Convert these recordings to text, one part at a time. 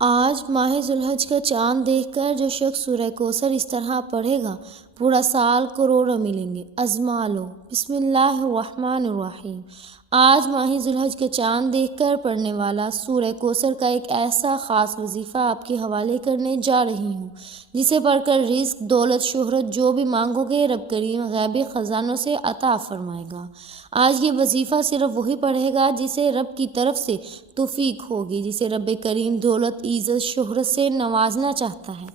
آج ماہ ذوالحج کا چاند دیکھ کر جو شخص سورہ کوثر اس طرح پڑھے گا پورا سال کروڑوں ملیں گے۔ ازما لو۔ بسم اللہ الرحمن الرحیم۔ آج ماہ ذوالحج کا چاند دیکھ کر پڑھنے والا سورہ کوثر کا ایک ایسا خاص وظیفہ آپ کے حوالے کرنے جا رہی ہوں جسے پڑھ کر رزق، دولت، شہرت جو بھی مانگو گے رب کریم غیبی خزانوں سے عطا فرمائے گا۔ آج یہ وظیفہ صرف وہی پڑھے گا جسے رب کی طرف سے توفیق ہوگی، جسے رب کریم دولت، عزت، شہرت سے نوازنا چاہتا ہے۔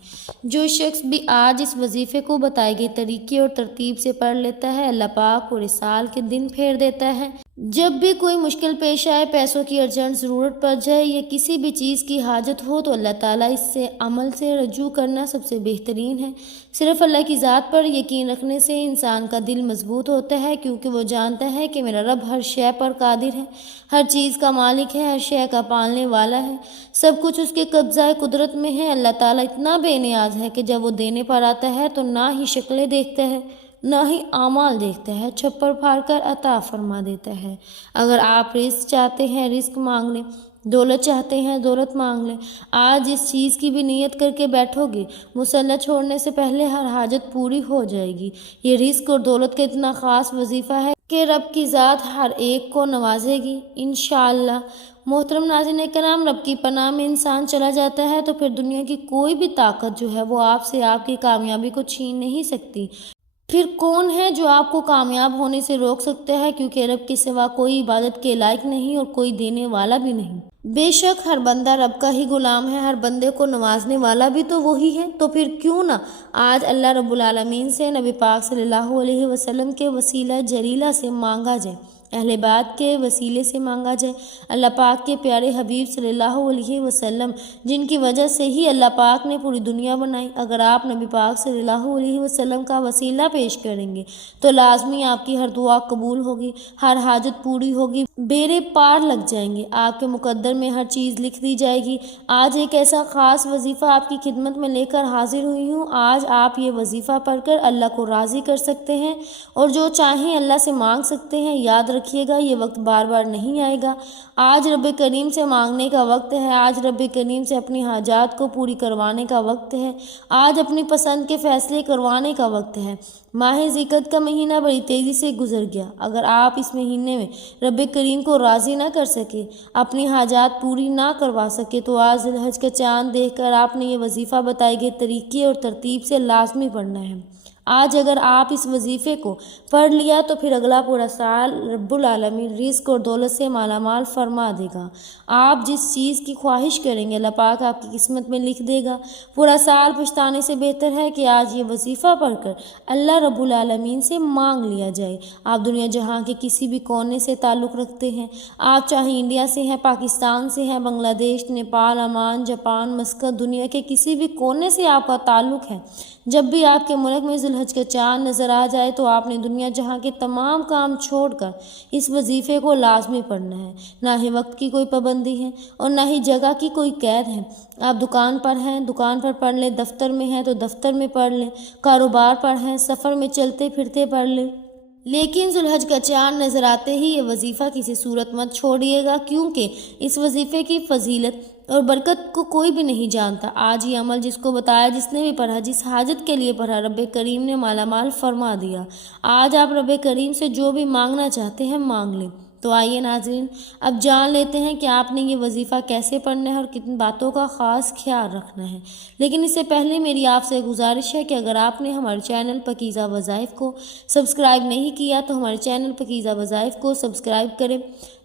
جو شخص بھی آج اس وظیفے کو بتائے گئے طریقے اور ترتیب سے پڑھ لیتا ہے، اللہ پاک پورے سال کے دن پھیر دیتا ہے۔ جب بھی کوئی مشکل پیش آئے، پیسوں کی ارجنٹ ضرورت پڑ جائے یا کسی بھی چیز کی حاجت ہو تو اللہ تعالیٰ اس سے عمل سے رجوع کرنا سب سے بہترین ہے۔ صرف اللہ کی ذات پر یقین رکھنے سے انسان کا دل مضبوط ہوتا ہے، کیونکہ وہ جانتا ہے کہ میرا رب ہر شے پر قادر ہے، ہر چیز کا مالک ہے، ہر شے کا پالنے والا ہے، سب کچھ اس کے قبضہ قدرت میں ہے۔ اللہ تعالیٰ اتنا بے نیاز ہے کہ جب وہ دینے پر آتا ہے تو نہ ہی شکلیں دیکھتا ہے نہ ہی اعمال دیکھتا ہے، چھپر پھاڑ کر عطا فرما دیتا ہے۔ اگر آپ رزق چاہتے ہیں رزق مانگ لیں، دولت چاہتے ہیں دولت مانگ لیں۔ آج اس چیز کی بھی نیت کر کے بیٹھو گے، مصلی چھوڑنے سے پہلے ہر حاجت پوری ہو جائے گی۔ یہ رزق اور دولت کا اتنا خاص وظیفہ ہے کہ رب کی ذات ہر ایک کو نوازے گی انشاءاللہ۔ محترم ناظرین کرام، رب کی پناہ میں انسان چلا جاتا ہے تو پھر دنیا کی کوئی بھی طاقت جو ہے وہ آپ سے آپ کی کامیابی کو چھین نہیں سکتی۔ پھر کون ہے جو آپ کو کامیاب ہونے سے روک سکتا ہے، کیونکہ رب کے سوا کوئی عبادت کے لائق نہیں اور کوئی دینے والا بھی نہیں۔ بے شک ہر بندہ رب کا ہی غلام ہے، ہر بندے کو نوازنے والا بھی تو وہی ہے، تو پھر کیوں نہ آج اللہ رب العالمین سے نبی پاک صلی اللہ علیہ وسلم کے وسیلہ جلیلہ سے مانگا جائے، اہل بیت کے وسیلے سے مانگا جائے، اللہ پاک کے پیارے حبیب صلی اللہ علیہ وسلم جن کی وجہ سے ہی اللہ پاک نے پوری دنیا بنائی۔ اگر آپ نبی پاک صلی اللہ علیہ وسلم کا وسیلہ پیش کریں گے تو لازمی آپ کی ہر دعا قبول ہوگی، ہر حاجت پوری ہوگی، بیڑے پار لگ جائیں گے، آپ کے مقدر میں ہر چیز لکھ دی جائے گی۔ آج ایک ایسا خاص وظیفہ آپ کی خدمت میں لے کر حاضر ہوئی ہوں۔ آج آپ یہ وظیفہ پڑھ کر اللہ کو راضی کر سکتے ہیں اور جو چاہیں اللہ سے مانگ سکتے ہیں۔ یاد رکھیے گا یہ وقت بار بار نہیں آئے گا۔ آج رب کریم سے مانگنے کا وقت ہے، آج رب کریم سے اپنی حاجات کو پوری کروانے کا وقت ہے، آج اپنی پسند کے فیصلے کروانے کا وقت ہے۔ ماہ ذی-القعدہ کا مہینہ بڑی تیزی سے گزر گیا۔ اگر آپ اس مہینے میں رب کریم کو راضی نہ کر سکے، اپنی حاجات پوری نہ کروا سکے تو آج ذوالحج کا چاند دیکھ کر آپ نے یہ وظیفہ بتائے گئے طریقے اور ترتیب سے لازمی پڑھنا ہے۔ آج اگر آپ اس وظیفے کو پڑھ لیا تو پھر اگلا پورا سال رب العالمین رزق اور دولت سے مالا مال فرما دے گا۔ آپ جس چیز کی خواہش کریں گے اللہ پاک آپ کی قسمت میں لکھ دے گا۔ پورا سال پچھتانے سے بہتر ہے کہ آج یہ وظیفہ پڑھ کر اللہ رب العالمین سے مانگ لیا جائے۔ آپ دنیا جہاں کے کسی بھی کونے سے تعلق رکھتے ہیں، آپ چاہے انڈیا سے ہیں، پاکستان سے ہیں، بنگلہ دیش، نیپال، عمان، جاپان، مسقط، دنیا کے کسی بھی کونے سے آپ کا تعلق ہے، جب بھی آپ کے ملک میں ذوالحج کا چاند نظر آ جائے تو آپ نے دنیا جہاں کے تمام کام چھوڑ کر اس وظیفے کو لازمی پڑھنا ہے۔ نہ ہی وقت کی کوئی پابندی ہے اور نہ ہی جگہ کی کوئی قید ہے۔ آپ دکان پر ہیں، دکان پر پڑھ لیں، دفتر میں ہیں تو دفتر میں پڑھ لیں، کاروبار پر ہیں، سفر میں چلتے پھرتے پڑھ لیں، لیکن ذوالحج کا چاند نظر آتے ہی یہ وظیفہ کسی صورت مت چھوڑیے گا، کیونکہ اس وظیفے کی فضیلت اور برکت کو کوئی بھی نہیں جانتا۔ آج یہ عمل جس کو بتایا، جس نے بھی پڑھا، جس حاجت کے لیے پڑھا، رب کریم نے مالا مال فرما دیا۔ آج آپ رب کریم سے جو بھی مانگنا چاہتے ہیں مانگ لیں۔ تو آئیے ناظرین اب جان لیتے ہیں کہ آپ نے یہ وظیفہ کیسے پڑھنا ہے اور کتنی باتوں کا خاص خیال رکھنا ہے۔ لیکن اس سے پہلے میری آپ سے گزارش ہے کہ اگر آپ نے ہمارے چینل پاکیزہ وظائف کو سبسکرائب نہیں کیا تو ہمارے چینل پاکیزہ وظائف کو سبسکرائب کریں،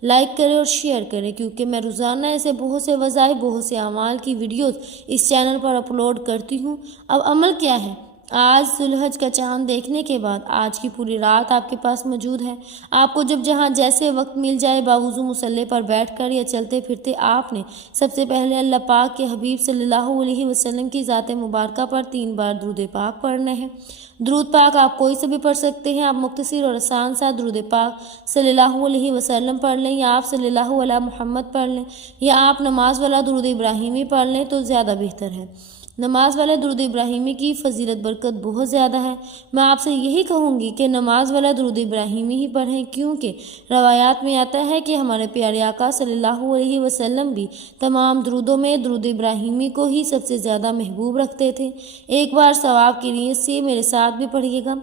لائک کریں اور شیئر کریں، کیونکہ میں روزانہ ایسے بہت سے وظائف، بہت سے اعمال کی ویڈیوز اس چینل پر اپلوڈ کرتی ہوں۔ اب عمل کیا ہے؟ آج ذوالحج کا چاند دیکھنے کے بعد آج کی پوری رات آپ کے پاس موجود ہے۔ آپ کو جب جہاں جیسے وقت مل جائے باوضو مصلی پر بیٹھ کر یا چلتے پھرتے آپ نے سب سے پہلے اللہ پاک کے حبیب صلی اللہ علیہ وسلم کی ذات مبارکہ پر 3 بار درود پاک پڑھنا ہے۔ درود پاک آپ کوئی سے بھی پڑھ سکتے ہیں، آپ مختصر اور آسان سا درود پاک صلی اللہ علیہ وسلم پڑھ لیں، یا آپ صلی اللہ علیہ محمد پڑھ لیں، یا آپ نماز والا درود ابراہیمی پڑھ لیں تو زیادہ بہتر ہے۔ نماز والا درود ابراہیمی کی فضیلت برکت بہت زیادہ ہے۔ میں آپ سے یہی کہوں گی کہ نماز والا درود ابراہیمی ہی پڑھیں، کیونکہ روایات میں آتا ہے کہ ہمارے پیارے آقا صلی اللہ علیہ وسلم بھی تمام درودوں میں درود ابراہیمی کو ہی سب سے زیادہ محبوب رکھتے تھے۔ ایک بار ثواب کی نیت سے میرے ساتھ بھی پڑھیے گا۔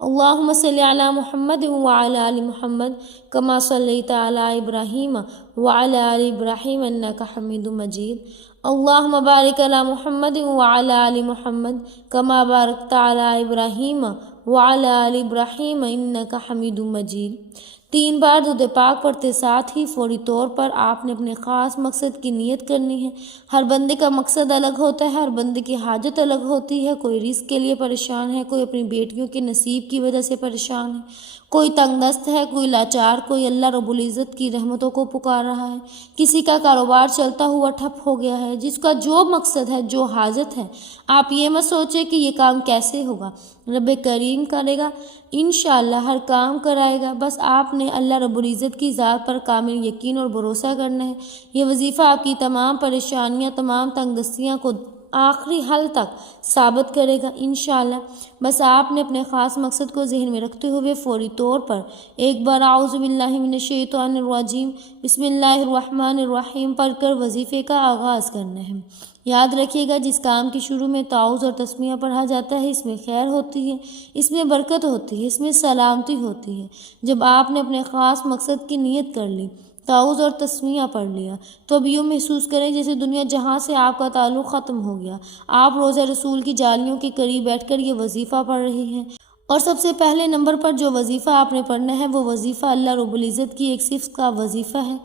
اللہم صلی علی محمد وعلی آل محمد کما صلیت علی ابراہیم وعلی آل ابراہیم انک حمید مجید۔ اللہم بارک علی محمد وعلی آل محمد کما بارکت علی ابراہیم وعلی آل ابراہیم انک حمید مجید۔ 3 بار درود پاک پڑھتے ساتھ ہی فوری طور پر آپ نے اپنے خاص مقصد کی نیت کرنی ہے۔ ہر بندے کا مقصد الگ ہوتا ہے، ہر بندے کی حاجت الگ ہوتی ہے۔ کوئی رزق کے لیے پریشان ہے، کوئی اپنی بیٹیوں کے نصیب کی وجہ سے پریشان ہے، کوئی تنگ دست ہے، کوئی لاچار، کوئی اللہ رب العزت کی رحمتوں کو پکار رہا ہے، کسی کا کاروبار چلتا ہوا ٹھپ ہو گیا ہے۔ جس کا جو مقصد ہے، جو حاجت ہے، آپ یہ مت سوچیں کہ یہ کام کیسے ہوگا، رب کریم کرے گا، انشاءاللہ ہر کام کرائے گا۔ بس آپ نے اللہ رب العزت کی ذات پر کامل یقین اور بھروسہ کرنا ہے۔ یہ وظیفہ آپ کی تمام پریشانیاں، تمام تنگ دستیاں کو آخری حل تک ثابت کرے گا انشاءاللہ۔ بس آپ نے اپنے خاص مقصد کو ذہن میں رکھتے ہوئے فوری طور پر ایک بار اعوذ باللہ من الشیطان الرجیم بسم اللہ الرحمن الرحیم پڑھ کر وظیفے کا آغاز کرنا ہے۔ یاد رکھیے گا، جس کام کے شروع میں تعوذ اور تسمیہ پڑھا جاتا ہے، اس میں خیر ہوتی ہے، اس میں برکت ہوتی ہے، اس میں سلامتی ہوتی ہے۔ جب آپ نے اپنے خاص مقصد کی نیت کر لی، تعوذ اور تسمیہ پڑھ لیا، تو اب یوں محسوس کریں جیسے دنیا جہاں سے آپ کا تعلق ختم ہو گیا۔ آپ روضہ رسول کی جالیوں کے قریب بیٹھ کر یہ وظیفہ پڑھ رہے ہیں، اور سب سے پہلے نمبر پر جو وظیفہ آپ نے پڑھنا ہے وہ وظیفہ اللہ رب العزت کی ایک صفت کا وظیفہ ہے،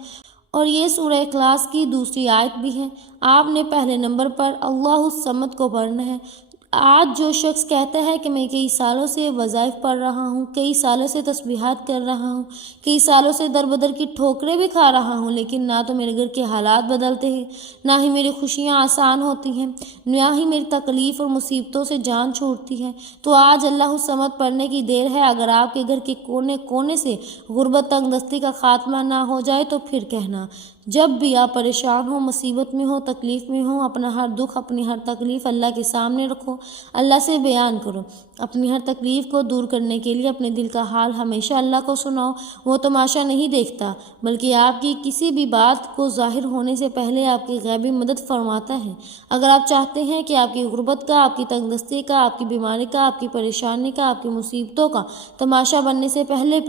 اور یہ سورہ اخلاص کی دوسری آیت بھی ہے۔ آپ نے پہلے نمبر پر اللہ الصمد کو پڑھنا ہے۔ آج جو شخص کہتا ہے کہ میں کئی سالوں سے وظائف پڑھ رہا ہوں، کئی سالوں سے تسبیحات کر رہا ہوں، کئی سالوں سے در بدر کی ٹھوکریں بھی کھا رہا ہوں، لیکن نہ تو میرے گھر کے حالات بدلتے ہیں، نہ ہی میری خوشیاں آسان ہوتی ہیں، نہ ہی میری تکلیف اور مصیبتوں سے جان چھوڑتی ہے، تو آج اللہ الصمد پڑھنے کی دیر ہے۔ اگر آپ کے گھر کے کونے کونے سے غربت تنگ دستی کا خاتمہ نہ ہو جائے تو پھر کہنا۔ جب بھی آپ پریشان ہو، مصیبت میں ہو، تکلیف میں ہو، اپنا ہر دکھ، اپنی ہر تکلیف اللہ کے سامنے رکھو، اللہ سے بیان کرو۔ اپنی ہر تکلیف کو دور کرنے کے لیے اپنے دل کا حال ہمیشہ اللہ کو سناؤ۔ وہ تماشا نہیں دیکھتا، بلکہ آپ کی کسی بھی بات کو ظاہر ہونے سے پہلے آپ کی غیبی مدد فرماتا ہے۔ اگر آپ چاہتے ہیں کہ آپ کی غربت کا، آپ کی تنگ دستی کا، آپ کی بیماری کا، آپ کی پریشانی کا، آپ کی مصیبتوں کا تماشا بننے سے پہلے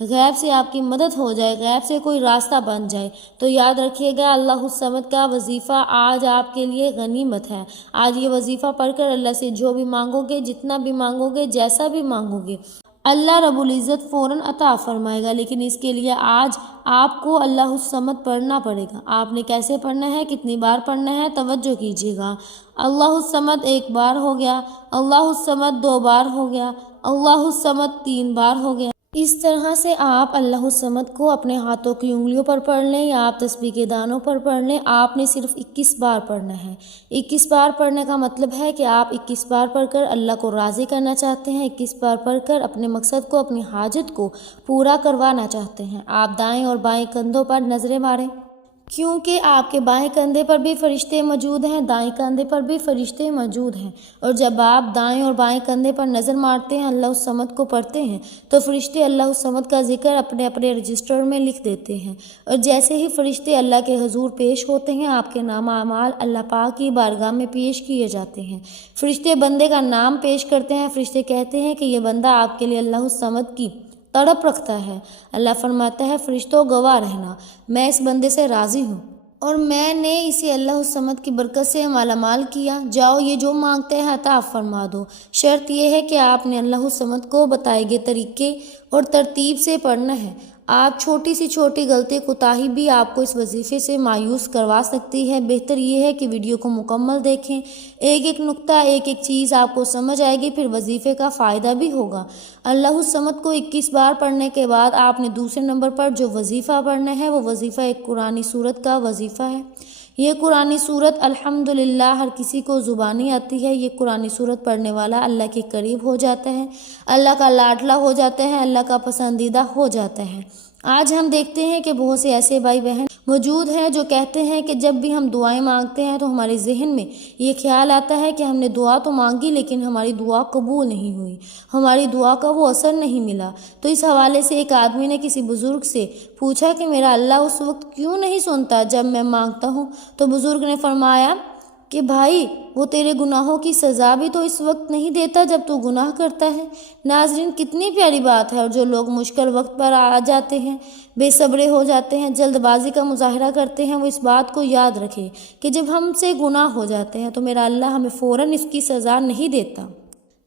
غیب سے آپ کی مدد ہو جائے، غیب سے کوئی راستہ بن جائے، تو یاد رکھیے گا اللہ الصمد کا وظیفہ آج آپ کے لیے غنیمت ہے۔ آج یہ وظیفہ پڑھ کر اللہ سے جو بھی مانگو گے، جتنا بھی مانگو گے، جیسا بھی مانگو گے، اللہ رب العزت فوراً عطا فرمائے گا۔ لیکن اس کے لیے آج آپ کو اللہ الصمد پڑھنا پڑے گا۔ آپ نے کیسے پڑھنا ہے، کتنی بار پڑھنا ہے، توجہ کیجیے گا۔ اللہ الصمد 1 بار ہو گیا، اللہ الصمد 2 بار ہو گیا، اللہ الصمد 3 بار ہو گیا۔ اس طرح سے آپ اللہ الصمد کو اپنے ہاتھوں کی انگلیوں پر پڑھ لیں یا آپ تسبیح کے دانوں پر پڑھ لیں۔ آپ نے صرف 21 بار پڑھنا ہے۔ 21 بار پڑھنے کا مطلب ہے کہ آپ 21 بار پڑھ کر اللہ کو راضی کرنا چاہتے ہیں، 21 بار پڑھ کر اپنے مقصد کو، اپنی حاجت کو پورا کروانا چاہتے ہیں۔ آپ دائیں اور بائیں کندھوں پر نظریں ماریں، کیونکہ آپ کے بائیں کندھے پر بھی فرشتے موجود ہیں، دائیں کندھے پر بھی فرشتے موجود ہیں، اور جب آپ دائیں اور بائیں کندھے پر نظر مارتے ہیں، اللہ الصمد کو پڑھتے ہیں، تو فرشتے اللہ الصمد کا ذکر اپنے اپنے رجسٹر میں لکھ دیتے ہیں، اور جیسے ہی فرشتے اللہ کے حضور پیش ہوتے ہیں، آپ کے نام اعمال اللہ پاک کی بارگاہ میں پیش کیے جاتے ہیں۔ فرشتے بندے کا نام پیش کرتے ہیں، فرشتے کہتے ہیں کہ یہ بندہ آپ کے لیے اللہ الصمد کی تڑپ رکھتا ہے۔ اللہ فرماتا ہے فرشتوں گواہ رہنا، میں اس بندے سے راضی ہوں اور میں نے اسے اللہ الصمد کی برکت سے مالا مال کیا، جاؤ یہ جو مانگتے ہیں عطا فرما دو۔ شرط یہ ہے کہ آپ نے اللہ الصمد کو بتائے گئے طریقے اور ترتیب سے پڑھنا ہے۔ آپ چھوٹی سی چھوٹی غلطی کوتاہی بھی آپ کو اس وظیفے سے مایوس کروا سکتی ہے۔ بہتر یہ ہے کہ ویڈیو کو مکمل دیکھیں، ایک ایک نقطہ، ایک ایک چیز آپ کو سمجھ آئے گی، پھر وظیفے کا فائدہ بھی ہوگا۔ اللہ الصمد کو 21 بار پڑھنے کے بعد آپ نے دوسرے نمبر پر جو وظیفہ پڑھنا ہے وہ وظیفہ ایک قرآنی سورت کا وظیفہ ہے۔ یہ قرآنی سورت الحمدللہ ہر کسی کو زبانی آتی ہے۔ یہ قرآنی سورت پڑھنے والا اللہ کے قریب ہو جاتا ہے، اللہ کا لاڈلا ہو جاتا ہے، اللہ کا پسندیدہ ہو جاتا ہے۔ آج ہم دیکھتے ہیں کہ بہت سے ایسے بھائی بہن موجود ہیں جو کہتے ہیں کہ جب بھی ہم دعائیں مانگتے ہیں تو ہمارے ذہن میں یہ خیال آتا ہے کہ ہم نے دعا تو مانگی لیکن ہماری دعا قبول نہیں ہوئی، ہماری دعا کا وہ اثر نہیں ملا۔ تو اس حوالے سے ایک آدمی نے کسی بزرگ سے پوچھا کہ میرا اللہ اس وقت کیوں نہیں سنتا جب میں مانگتا ہوں؟ تو بزرگ نے فرمایا کہ بھائی وہ تیرے گناہوں کی سزا بھی تو اس وقت نہیں دیتا جب تو گناہ کرتا ہے۔ ناظرین، کتنی پیاری بات ہے، اور جو لوگ مشکل وقت پر آ جاتے ہیں، بے صبرے ہو جاتے ہیں، جلد بازی کا مظاہرہ کرتے ہیں، وہ اس بات کو یاد رکھے کہ جب ہم سے گناہ ہو جاتے ہیں تو میرا اللہ ہمیں فوراً اس کی سزا نہیں دیتا۔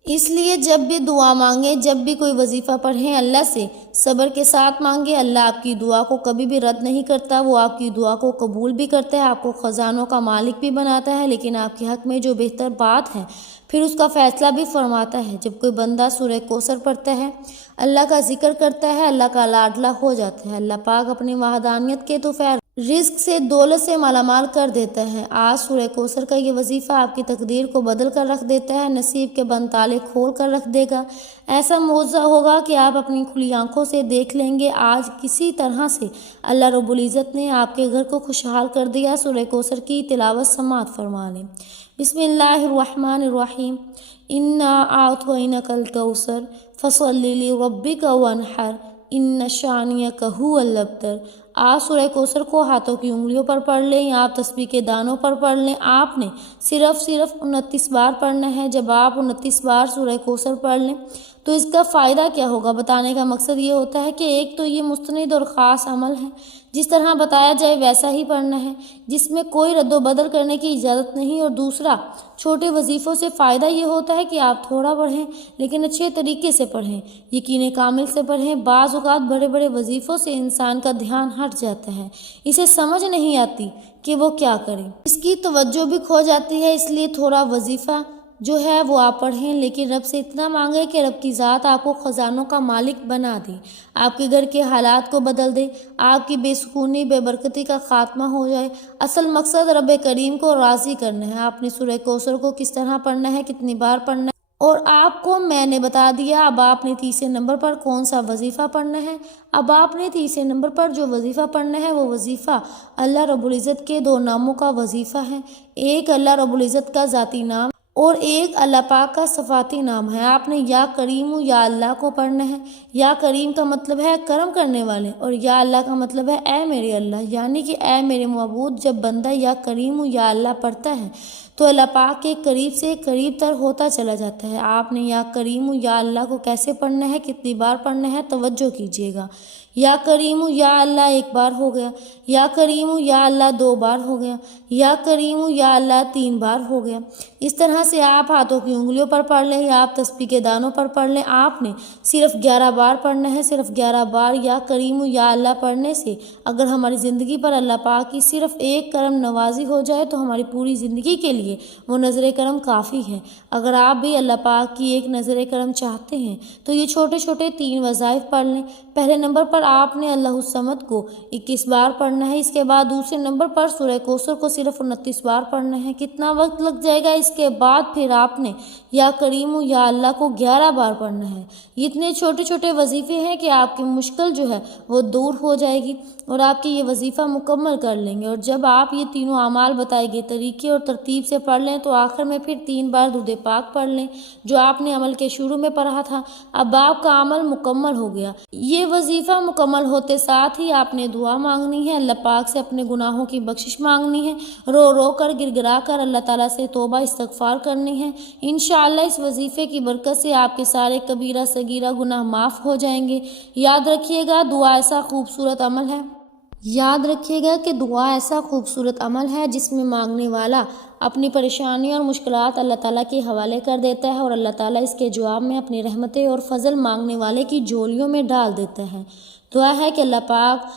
اس لیے جب بھی دعا مانگیں، جب بھی کوئی وظیفہ پڑھیں، اللہ سے صبر کے ساتھ مانگیں۔ اللہ آپ کی دعا کو کبھی بھی رد نہیں کرتا، وہ آپ کی دعا کو قبول بھی کرتا ہے، آپ کو خزانوں کا مالک بھی بناتا ہے، لیکن آپ کے حق میں جو بہتر بات ہے پھر اس کا فیصلہ بھی فرماتا ہے۔ جب کوئی بندہ سورہ کوثر پڑھتا ہے، اللہ کا ذکر کرتا ہے، اللہ کا لاڈلا ہو جاتا ہے۔ اللہ پاک اپنی وحدانیت کے توفیع رزق سے، دولت سے مالا مال کر دیتا ہے۔ آج سورہ کوثر کا یہ وظیفہ آپ کی تقدیر کو بدل کر رکھ دیتا ہے، نصیب کے بند تالے کھول کر رکھ دے گا۔ ایسا معجزہ ہوگا کہ آپ اپنی کھلی آنکھوں سے دیکھ لیں گے۔ آج کسی طرح سے اللہ رب العزت نے آپ کے گھر کو خوشحال کر دیا۔ سورہ کوثر کی تلاوت سماعت فرما لیں۔ بسم اللہ الرحمن الرحیم۔ انا اعطیناک الکوثر فصلی لربک وانحر ان شانئک ھو الابتر۔ آپ سورہ کوثر کو ہاتھوں کی انگلیوں پر پڑھ لیں یا آپ تسبیح کے دانوں پر پڑھ لیں۔ آپ نے صرف 29 بار پڑھنا ہے۔ جب آپ 29 بار سورہ کوثر پڑھ لیں تو اس کا فائدہ کیا ہوگا؟ بتانے کا مقصد یہ ہوتا ہے کہ ایک تو یہ مستند اور خاص عمل ہے، جس طرح بتایا جائے ویسا ہی پڑھنا ہے، جس میں کوئی رد و بدل کرنے کی اجازت نہیں۔ اور دوسرا، چھوٹے وظیفوں سے فائدہ یہ ہوتا ہے کہ آپ تھوڑا پڑھیں لیکن اچھے طریقے سے پڑھیں، یقین کامل سے پڑھیں۔ بعض اوقات بڑے بڑے وظیفوں سے انسان کا دھیان ہٹ جاتا ہے، اسے سمجھ نہیں آتی کہ وہ کیا کرے، اس کی توجہ بھی کھو جاتی ہے۔ اس لیے تھوڑا وظیفہ جو ہے وہ آپ پڑھیں، لیکن رب سے اتنا مانگیں کہ رب کی ذات آپ کو خزانوں کا مالک بنا دے، آپ کے گھر کے حالات کو بدل دے، آپ کی بے سکونی، بے برکتی کا خاتمہ ہو جائے۔ اصل مقصد رب کریم کو راضی کرنا ہے۔ آپ نے سورہ کوثر کو کس طرح پڑھنا ہے، کتنی بار پڑھنا ہے، اور آپ کو میں نے بتا دیا۔ اب آپ نے تیسرے نمبر پر کون سا وظیفہ پڑھنا ہے؟ اب آپ نے تیسرے نمبر پر جو وظیفہ پڑھنا ہے وہ وظیفہ اللہ رب العزت کے 2 ناموں کا وظیفہ ہے۔ ایک اللہ رب العزت کا ذاتی نام اور ایک اللہ پاک کا صفاتی نام ہے۔ آپ نے یا کریم یا اللہ کو پڑھنا ہے۔ یا کریم کا مطلب ہے کرم کرنے والے، اور یا اللہ کا مطلب ہے اے میرے اللہ، یعنی کہ اے میرے معبود۔ جب بندہ یا کریم یا اللہ پڑھتا ہے تو اللہ پاک کے قریب سے قریب تر ہوتا چلا جاتا ہے۔ آپ نے یا کریم یا اللہ کو کیسے پڑھنا ہے، کتنی بار پڑھنا ہے، توجہ کیجیے گا۔ یا کریم یا اللہ 1 بار ہو گیا، یا کریم یا اللہ 2 بار ہو گیا، یا کریم یا اللہ 3 بار ہو گیا۔ اس طرح سے آپ ہاتھوں کی انگلیوں پر پڑھ لیں یا آپ تسبیح کے دانوں پر پڑھ لیں۔ آپ نے صرف 11 بار پڑھنا ہے۔ صرف 11 بار یا کریم یا اللہ پڑھنے سے اگر ہماری زندگی پر اللہ پاک کی صرف ایک کرم نوازی ہو جائے تو ہماری پوری زندگی کے لیے وہ نظر کرم کافی ہے۔ اگر آپ بھی اللہ پاک کی ایک نظر کرم چاہتے ہیں تو یہ چھوٹے چھوٹے 3 وظائف پڑھ لیں۔ پہلے نمبر پر آپ نے اللہ الصمد کو 21 بار پڑھنا ہے۔ اس کے بعد دوسرے نمبر پر سورہ کوثر کو صرف 29 بار پڑھنا ہے۔ کتنا وقت لگ جائے گا؟ اس کے بعد پھر آپ نے یا کریم یا اللہ کو 11 بار پڑھنا ہے۔ اتنے چھوٹے چھوٹے وظیفے ہیں کہ آپ کی مشکل جو ہے وہ دور ہو جائے گی اور آپ کی یہ وظیفہ مکمل کر لیں گے۔ اور جب آپ یہ تینوں اعمال بتائے گئے طریقے اور ترتیب سے پڑھ لیں تو آخر میں پھر 3 بار درود پاک پڑھ لیں جو آپ نے عمل کے شروع میں پڑھا تھا۔ اب آپ کا عمل مکمل ہو گیا۔ یہ وظیفہ مکمل ہوتے ساتھ ہی آپ نے دعا مانگنی ہے، اللہ پاک سے اپنے گناہوں کی بخشش مانگنی ہے، رو رو کر گر گرا کر اللہ تعالیٰ سے توبہ استغفار کرنی ہے۔ انشاءاللہ اس وظیفے کی برکت سے آپ کے سارے کبیرہ صغیرہ گناہ معاف ہو جائیں گے۔ یاد رکھیے گا دعا ایسا خوبصورت عمل ہے، یاد رکھیے گا کہ دعا ایسا خوبصورت عمل ہے جس میں مانگنے والا اپنی پریشانی اور مشکلات اللہ تعالیٰ کے حوالے کر دیتا ہے اور اللہ تعالیٰ اس کے جواب میں اپنی رحمتیں اور فضل مانگنے والے کی جھولیوں میں ڈال دیتا ہے۔ دعا ہے کہ اللہ پاک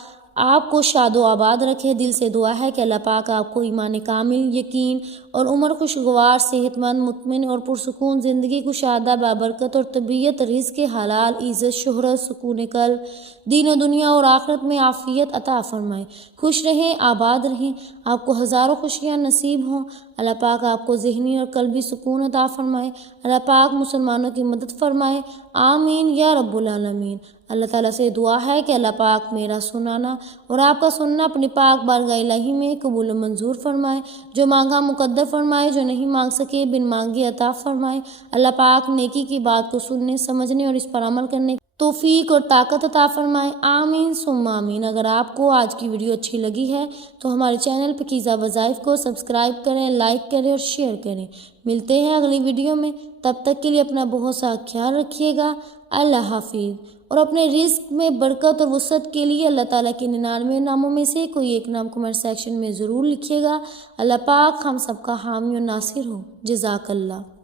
آپ کو شاد و آباد رکھے۔ دل سے دعا ہے کہ اللہ پاک آپ کو ایمان کامل، یقین اور عمر خوشگوار، صحت مند، مطمئن اور پرسکون زندگی، کشادہ، بابرکت اور طبیعت، رزق حلال، عزت، شہرت، سکون قلب، دین و دنیا اور آخرت میں عافیت عطا فرمائے۔ خوش رہیں، آباد رہیں، آپ کو ہزاروں خوشیاں نصیب ہوں۔ اللہ پاک آپ کو ذہنی اور قلبی سکون عطا فرمائے۔ اللہ پاک مسلمانوں کی مدد فرمائے۔ آمین یا رب العالمین۔ اللہ تعالیٰ سے دعا ہے کہ اللہ پاک میرا سنانا اور آپ کا سننا اپنی پاک بارگاہ الہی میں قبول و منظور فرمائے، جو مانگا مقدر فرمائے، جو نہیں مانگ سکے بن مانگے عطا فرمائے۔ اللہ پاک نیکی کی بات کو سننے، سمجھنے اور اس پر عمل کرنے توفیق اور طاقت عطا فرمائے، آمین ثم آمین۔ اگر آپ کو آج کی ویڈیو اچھی لگی ہے تو ہمارے چینل پاکیزہ وظائف کو سبسکرائب کریں، لائک کریں اور شیئر کریں۔ ملتے ہیں اگلی ویڈیو میں، تب تک کے لیے اپنا بہت سا خیال رکھیے گا۔ اللہ حافظ۔ اور اپنے رزق میں برکت اور وسعت کے لیے اللہ تعالیٰ کے 99 ناموں میں سے کوئی ایک نام کمنٹ سیکشن میں ضرور لکھیے گا۔ اللہ پاک ہم سب کا حامی و ناصر ہو۔ جزاک اللہ۔